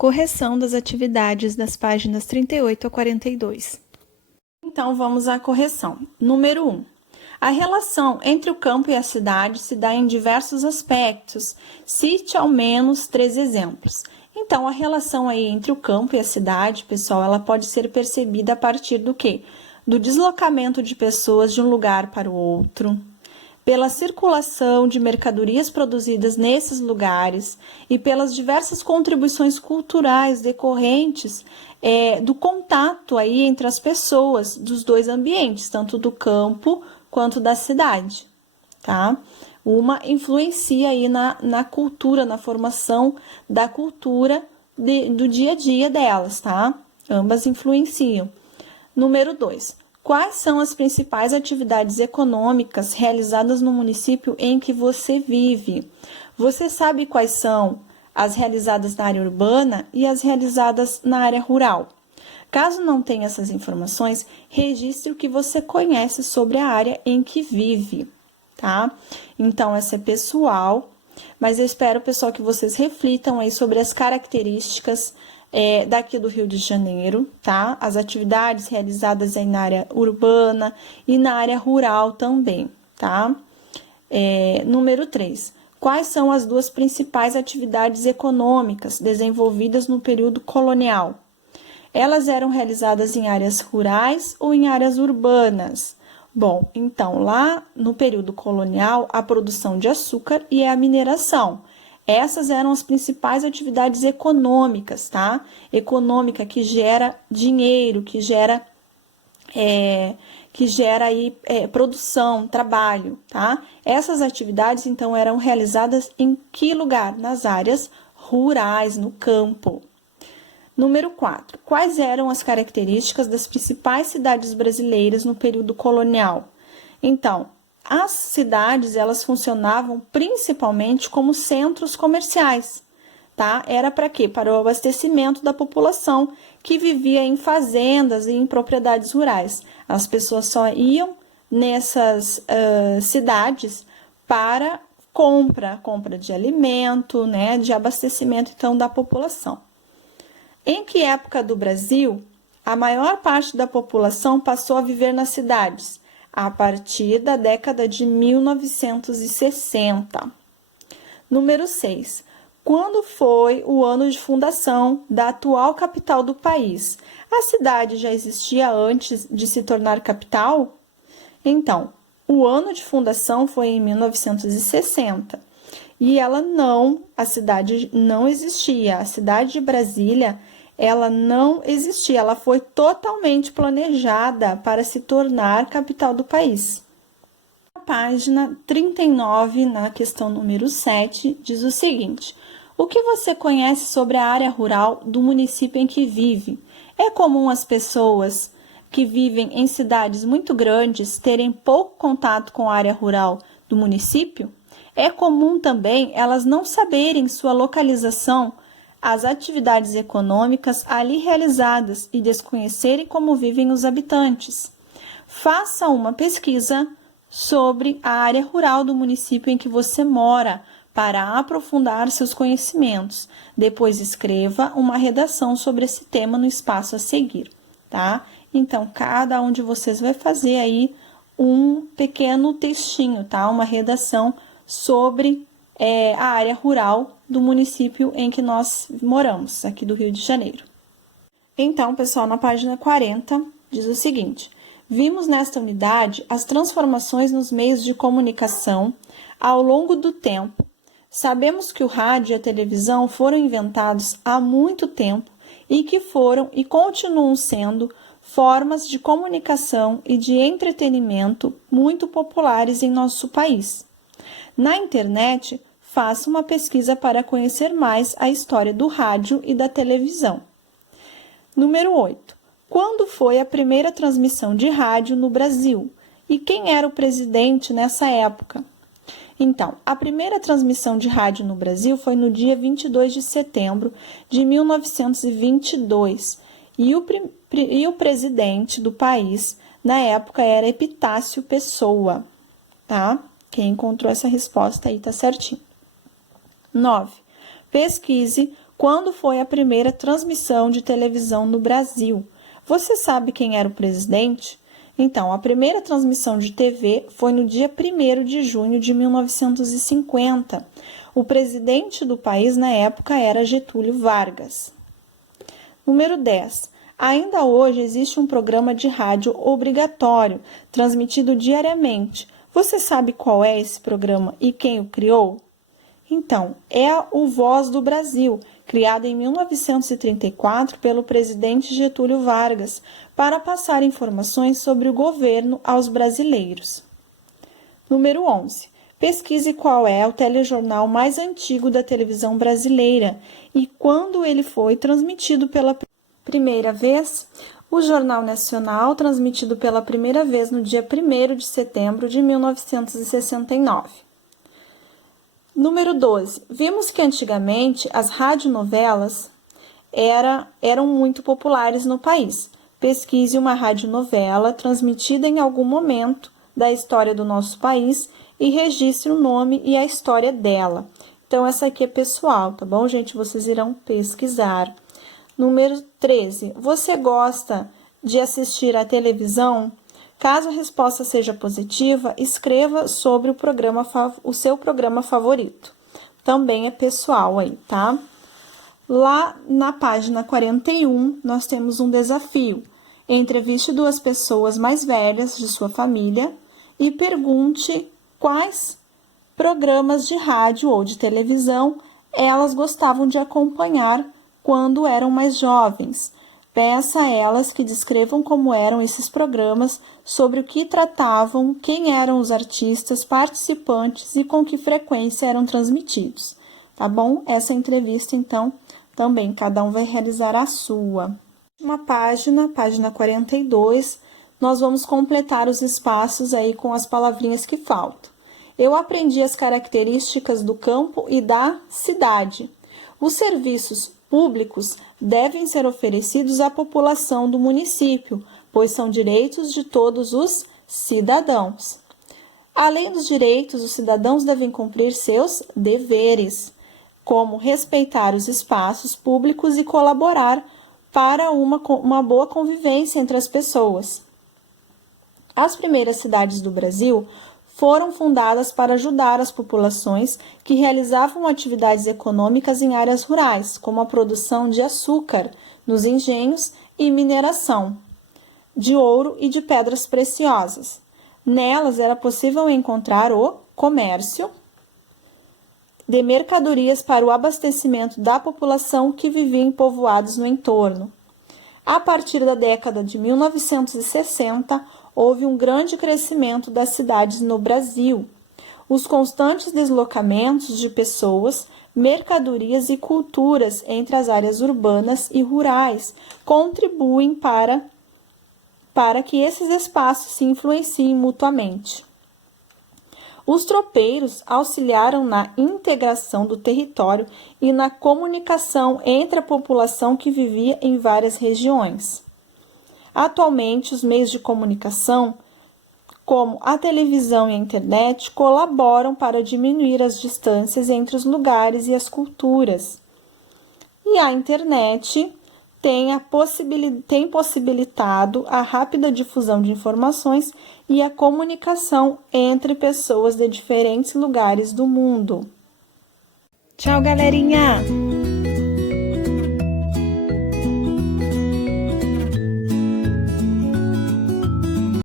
Correção das atividades das páginas 38 a 42. Então, vamos à correção. Número 1. A relação entre o campo e a cidade se dá em diversos aspectos. Cite ao menos 3 exemplos. Então, a relação aí entre o campo e a cidade, pessoal, ela pode ser percebida a partir do quê? Do deslocamento de pessoas de um lugar para o outro, pela circulação de mercadorias produzidas nesses lugares e pelas diversas contribuições culturais decorrentes do contato aí entre as pessoas dos dois ambientes, tanto do campo quanto da cidade, tá? Uma influencia aí na cultura, na formação da cultura do dia a dia delas, tá? Ambas influenciam. Número 2. Quais são as principais atividades econômicas realizadas no município em que você vive? Você sabe quais são as realizadas na área urbana e as realizadas na área rural? Caso não tenha essas informações, registre o que você conhece sobre a área em que vive, tá? Então, essa é pessoal, mas eu espero, pessoal, que vocês reflitam aí sobre as características daqui do Rio de Janeiro, tá? As atividades realizadas aí na área urbana e na área rural também, tá? Número 3. Quais são as 2 principais atividades econômicas desenvolvidas no período colonial? Elas eram realizadas em áreas rurais ou em áreas urbanas? Bom, então, lá no período colonial, a produção de açúcar e a mineração. Essas eram as principais atividades econômicas, tá? Econômica que gera dinheiro, que gera aí produção, trabalho, tá? Essas atividades, então, eram realizadas em que lugar? Nas áreas rurais, no campo. Número 4. Quais eram as características das principais cidades brasileiras no período colonial? Então, as cidades, elas funcionavam principalmente como centros comerciais, tá? Era para quê? Para o abastecimento da população que vivia em fazendas e em propriedades rurais. As pessoas só iam nessas cidades para compra de alimento, né? De abastecimento, então, da população. Em que época do Brasil a maior parte da população passou a viver nas cidades? A partir da década de 1960. Número 6. Quando foi o ano de fundação da atual capital do país? A cidade já existia antes de se tornar capital? Então, o ano de fundação foi em 1960. E a cidade não existia. A cidade de Brasília, ela não existia, ela foi totalmente planejada para se tornar capital do país. Na página 39, na questão número 7, diz o seguinte: o que você conhece sobre a área rural do município em que vive? É comum as pessoas que vivem em cidades muito grandes terem pouco contato com a área rural do município? É comum também elas não saberem sua localização, as atividades econômicas ali realizadas e desconhecerem como vivem os habitantes. Faça uma pesquisa sobre a área rural do município em que você mora para aprofundar seus conhecimentos. Depois escreva uma redação sobre esse tema no espaço a seguir, tá? Então, cada um de vocês vai fazer aí um pequeno textinho, tá? Uma redação sobre a área rural do município em que nós moramos, aqui do Rio de Janeiro. Então, pessoal, na página 40, diz o seguinte: vimos nesta unidade as transformações nos meios de comunicação ao longo do tempo. Sabemos que o rádio e a televisão foram inventados há muito tempo e que foram e continuam sendo formas de comunicação e de entretenimento muito populares em nosso país. Na internet, faça uma pesquisa para conhecer mais a história do rádio e da televisão. Número 8. Quando foi a primeira transmissão de rádio no Brasil? E quem era o presidente nessa época? Então, a primeira transmissão de rádio no Brasil foi no dia 22 de setembro de 1922. E o presidente do país, na época, era Epitácio Pessoa, tá? Quem encontrou essa resposta aí tá certinho. 9. Pesquise quando foi a primeira transmissão de televisão no Brasil? Você sabe quem era o presidente? Então, a primeira transmissão de TV foi no dia 1º de junho de 1950. O presidente do país na época era Getúlio Vargas. Número 10. Ainda hoje existe um programa de rádio obrigatório, transmitido diariamente. Você sabe qual é esse programa e quem o criou? Então, é o Voz do Brasil, criado em 1934 pelo presidente Getúlio Vargas, para passar informações sobre o governo aos brasileiros. Número 11. Pesquise qual é o telejornal mais antigo da televisão brasileira e quando ele foi transmitido pela primeira vez. O Jornal Nacional, transmitido pela primeira vez no dia 1º de setembro de 1969. Número 12. Vimos que antigamente as radionovelas eram muito populares no país. Pesquise uma radionovela transmitida em algum momento da história do nosso país e registre o nome e a história dela. Então, essa aqui é pessoal, tá bom, gente? Vocês irão pesquisar. Número 13. Você gosta de assistir à televisão? Caso a resposta seja positiva, escreva sobre o seu programa favorito. Também é pessoal aí, tá? Lá na página 41, nós temos um desafio. Entreviste 2 pessoas mais velhas de sua família e pergunte quais programas de rádio ou de televisão elas gostavam de acompanhar quando eram mais jovens. Peça a elas que descrevam como eram esses programas, sobre o que tratavam, quem eram os artistas, participantes e com que frequência eram transmitidos. Tá bom? Essa entrevista, então, também cada um vai realizar a sua. Uma página 42, nós vamos completar os espaços aí com as palavrinhas que faltam. Eu aprendi as características do campo e da cidade. Os serviços públicos devem ser oferecidos à população do município, pois são direitos de todos os cidadãos. Além dos direitos, os cidadãos devem cumprir seus deveres, como respeitar os espaços públicos e colaborar para uma boa convivência entre as pessoas. As primeiras cidades do Brasil foram fundadas para ajudar as populações que realizavam atividades econômicas em áreas rurais, como a produção de açúcar nos engenhos e mineração de ouro e de pedras preciosas. Nelas era possível encontrar o comércio de mercadorias para o abastecimento da população que vivia em povoados no entorno. A partir da década de 1960, houve um grande crescimento das cidades no Brasil. Os constantes deslocamentos de pessoas, mercadorias e culturas entre as áreas urbanas e rurais contribuem para que esses espaços se influenciem mutuamente. Os tropeiros auxiliaram na integração do território e na comunicação entre a população que vivia em várias regiões. Atualmente, os meios de comunicação, como a televisão e a internet, colaboram para diminuir as distâncias entre os lugares e as culturas. E a internet tem possibilitado a rápida difusão de informações e a comunicação entre pessoas de diferentes lugares do mundo. Tchau, galerinha!